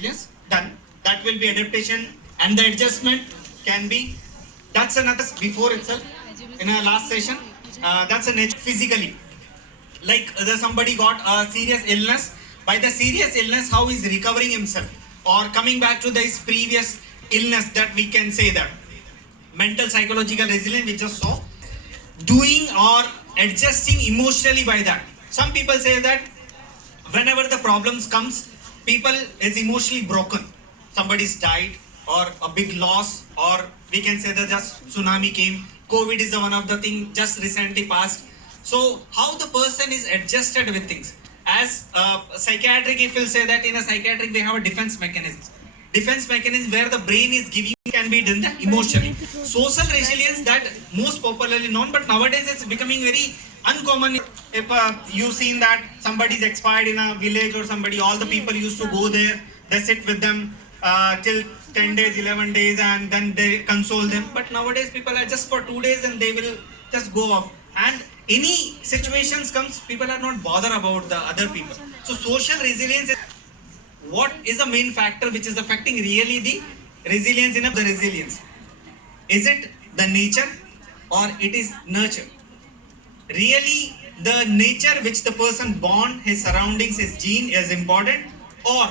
resilience done. That will be adaptation, and the adjustment can be, that's another before itself in our last session. That's a nature physically, like somebody got a serious illness. By the serious illness, how is recovering himself or coming back to his previous illness, that we can say that mental psychological resilience we just saw, doing or adjusting emotionally. By that, some people say that whenever the problems comes, people is emotionally broken. Somebody's died, or a big loss, or we can say that just tsunami came. COVID is the one of the thing just recently passed. So how the person is adjusted with things. As psychiatric, if we'll say that in a psychiatric, we have a defense mechanism. Defense mechanism where the brain is giving can be done the emotionally. Social resilience, that most popularly known, but nowadays it's becoming very uncommon. If you've seen that somebody's expired in a village or somebody, all the people used to go there, they sit with them till 10 days, 11 days, and then they console them. But nowadays people are just for 2 days and they will just go off. And any situations comes, people are not bothered about the other people. So social resilience is what is the main factor which is affecting really the resilience in the resilience. Is it the nature or it is nurture? Really the nature which the person born, his surroundings, his gene is important, or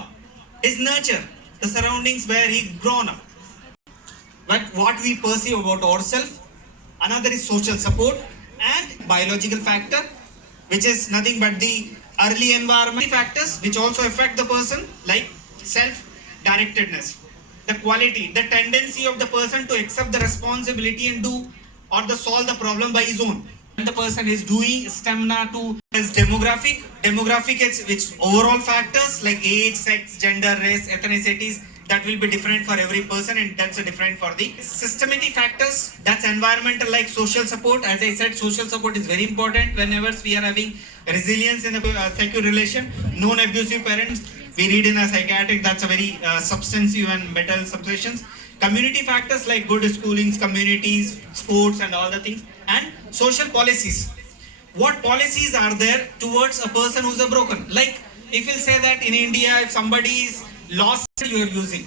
his nurture, the surroundings where he grown up. But what we perceive about ourselves. Another is social support and biological factor, which is nothing but the early environment factors which also affect the person, like self-directedness, the quality, the tendency of the person to accept the responsibility and do or the solve the problem by his own. And the person is doing stamina to his demographic is which overall factors like age, sex, gender, race, ethnicities, that will be different for every person, and that's different for the systematic factors. That's environmental, like social support. As I said, social support is very important whenever we are having resilience in a secure relation. Non-abusive parents, we read in a psychiatric, that's a very substantive and mental substitutions. Community factors like good schoolings, communities, sports, and all the things. And social policies. What policies are there towards a person who's a broken? Like if you say that in India, if somebody is lost, you are using,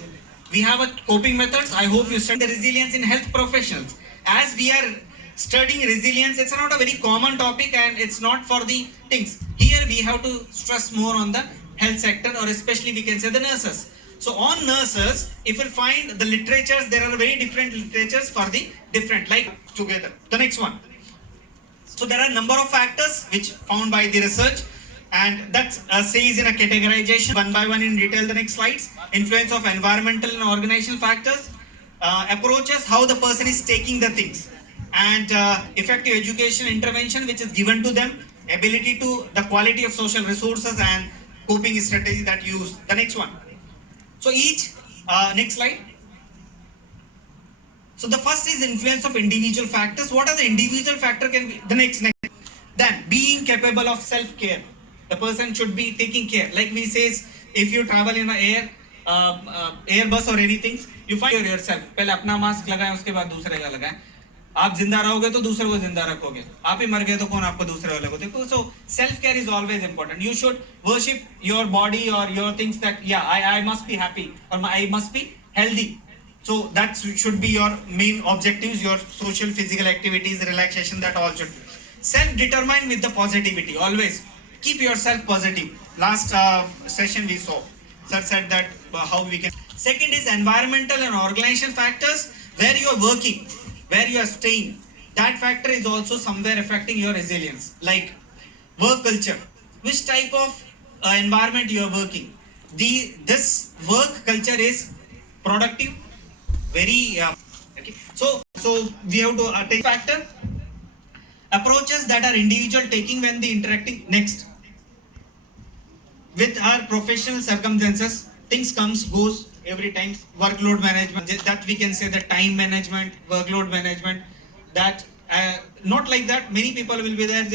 we have a coping methods. I hope you study the resilience in health professionals. As we are studying resilience, it's not a very common topic and it's not for the things. Here we have to stress more on the health sector, or especially we can say the nurses. So on nurses, if you find the literatures, there are very different literatures for the different, like together. The next one. So there are a number of factors which found by the research, and that says in a categorization one by one in detail the next slides. Influence of environmental and organizational factors, approaches, how the person is taking the things, and effective education intervention which is given to them, ability to the quality of social resources and coping strategy that use. The next one. So each, next slide. So the first is influence of individual factors. What are the individual factor can be? The next. Then being capable of self-care. The person should be taking care. Like we says, if you travel in an air bus or anything, you find yourself. पहले अपना mask लगाएं, उसके बाद दूसरे का लगाएं. आप जिंदा रहोगे तो दूसरे को जिंदा रखोगे. आप ही मर गए तो कौन आपको दूसरे वाले को देखो. So self-care is always important. You should worship your body or your things that I must be happy or I must be healthy. So that should be your main objectives. Your social, physical activities, relaxation, that all should be. Self-determined with the positivity always. Keep yourself positive. Last session we saw, sir said that how we can. Second is environmental and organizational factors, where you are working, where you are staying. That factor is also somewhere affecting your resilience. Like work culture, which type of environment you are working. This work culture is productive, very okay. So we have to take factor. Approaches that are individual taking when they interacting. Next, with our professional circumstances, things comes goes every time. Workload management, that we can say the time management, workload management, that not like that. Many people will be there,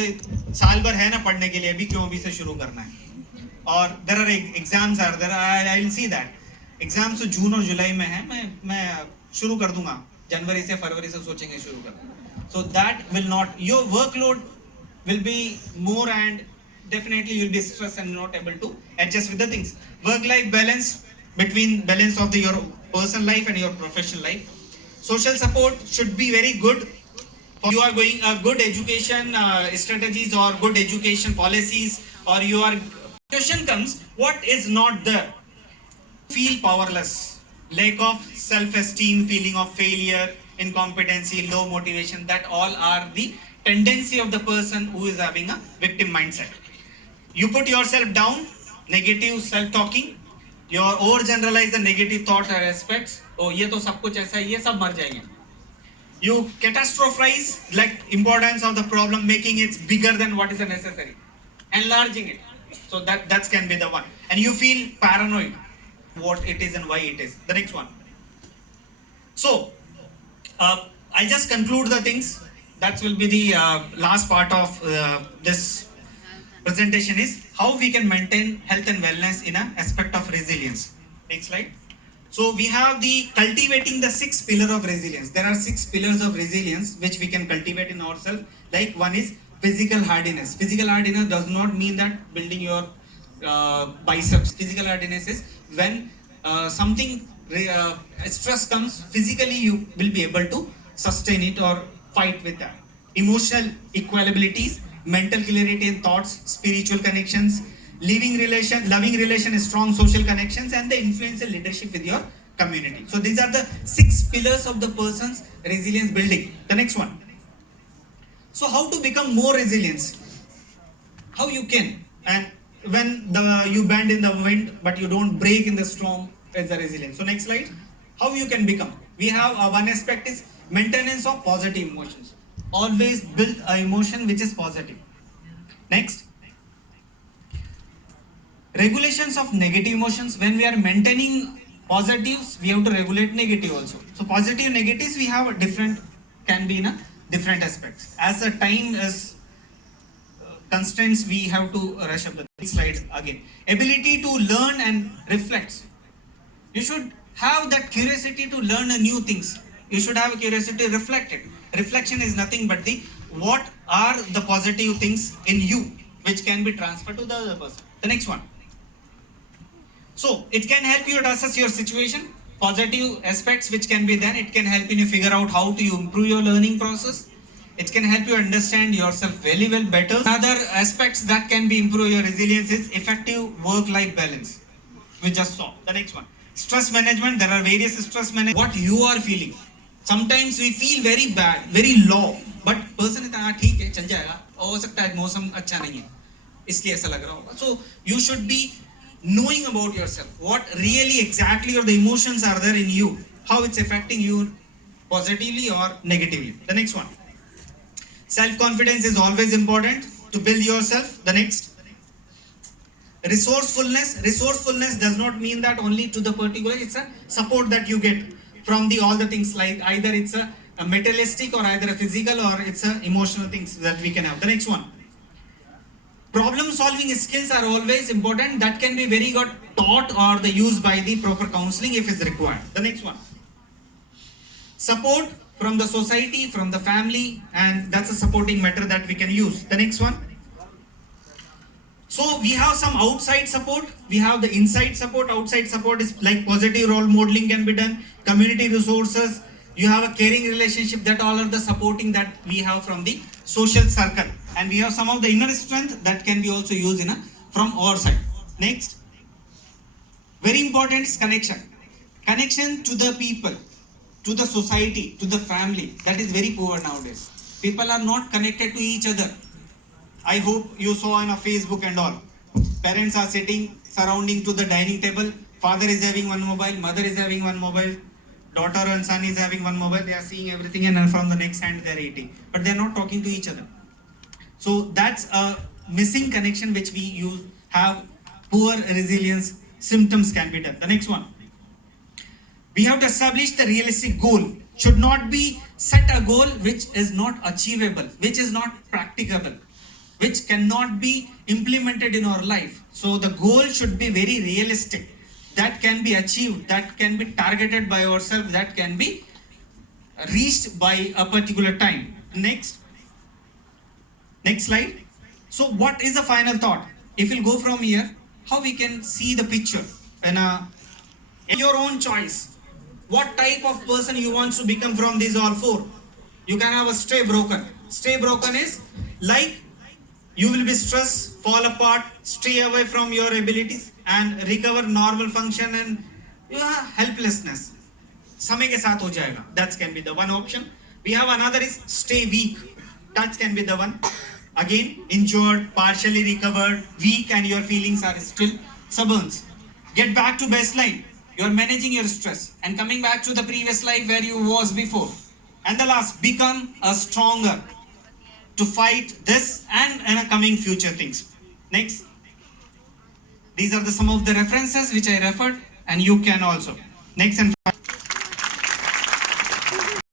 साल भर है ना पढ़ने के लिए, अभी क्यों अभी से शुरू करना है. और there are exams are there. I will see that exams तो जून और जुलाई में है. मैं शुरू कर दूंगा, जनवरी से फरवरी से सोचेंगे शुरू करना. So that will not, your workload will be more, and definitely you will be stressed and not able to adjust with the things. Work-life balance, between balance of your personal life and your professional life. Social support should be very good. You are going a good education strategies or good education policies, or you are. Question comes, what is not there? Feel powerless, lack of self-esteem, feeling of failure, incompetency, low motivation. That all are the tendency of the person who is having a victim mindset. You put yourself down, negative self-talking. You overgeneralize the negative thought or aspects. Oh, ये तो सब कुछ ऐसा ही है, सब मर जाएंगे. You catastrophize like importance of the problem, making it bigger than what is necessary, enlarging it. So that can be the one. And you feel paranoid, what it is and why it is. The next one. So I just conclude the things. That will be the last part of this presentation, is how we can maintain health and wellness in an aspect of resilience. Next slide. So we have the cultivating the 6 pillars of resilience. There are 6 pillars of resilience which we can cultivate in ourselves. Like one is physical hardiness. Physical hardiness does not mean that building your biceps. Physical hardiness is when something stress comes, physically you will be able to sustain it or fight with that. Emotional equilibrities, mental clarity in thoughts, spiritual connections, loving relation, strong social connections, and the influential leadership with your community. So these are the 6 pillars of the person's resilience building. The next one. So how to become more resilient? How you can? And when you bend in the wind but you don't break in the storm, is the resilience. So next slide. How you can become? We have one aspect is maintenance of positive emotions. Always build an emotion which is positive. Next. Regulations of negative emotions. When we are maintaining positives, we have to regulate negative also. So positive, negatives, we have a different, can be in a different aspects. As the time is constraints, we have to rush up the next slide again. Ability to learn and reflect. You should have that curiosity to learn new things. You should have a curiosity to reflect it. Reflection is nothing but the what are the positive things in you which can be transferred to the other person. The next one. So it can help you to assess your situation, positive aspects which can be then. It can help you figure out how to improve your learning process. It can help you understand yourself very well better. Other aspects that can be improve your resilience is effective work-life balance. We just saw. The next one. Stress management. There are various stress management. What you are feeling. Sometimes we feel very bad, very low. But person is हाँ ठीक है चल जाएगा. हो सकता है मौसम अच्छा नहीं है. इसलिए ऐसा लग रहा होगा. So you should be knowing about yourself, what really exactly or the emotions are there in you, how it's affecting you positively or negatively. The next one. Self-confidence is always important to build yourself. The next. Resourcefulness. Resourcefulness does not mean that only to the particular, it's a support that you get from the all the things, like either it's a materialistic or either a physical or it's a emotional things that we can have. The next one. Problem solving skills are always important. That can be very good taught or the used by the proper counseling if it's required. The next one. Support from the society, from the family, and that's a supporting matter that we can use. The next one. So we have some outside support. We have the inside support. Outside support is like positive role modeling can be done. Community resources. You have a caring relationship. That all are the supporting that we have from the social circle. And we have some of the inner strength that can be also used in from our side. Next. Very important is connection. Connection to the people, to the society, to the family. That is very poor nowadays. People are not connected to each other. I hope you saw on a Facebook and all. Parents are sitting surrounding to the dining table. Father is having one mobile, mother is having one mobile, daughter and son is having one mobile. They are seeing everything and from the next hand they are eating. But they are not talking to each other. So that's a missing connection which we have poor resilience symptoms can be done. The next one. We have to establish the realistic goal. Should not be set a goal which is not achievable, which is not practicable, which cannot be implemented in our life. So the goal should be very realistic. That can be achieved, that can be targeted by ourselves, that can be reached by a particular time. Next slide. So what is the final thought? If we'll go from here, how we can see the picture in a Your own choice. What type of person you want to become from these all four? You can have a stay broken. Stay broken is like you will be stressed, fall apart, stay away from your abilities and recover normal function and helplessness. समय के साथ हो जाएगा. That can be the one option. We have another is stay weak. That can be the one. Again, injured, partially recovered, weak, and your feelings are still stubborn. Get back to baseline. You are managing your stress and coming back to the previous life where you was before. And the last, become a stronger to fight this and coming future things. Next. These are some of the references which I referred, and you can also. Next and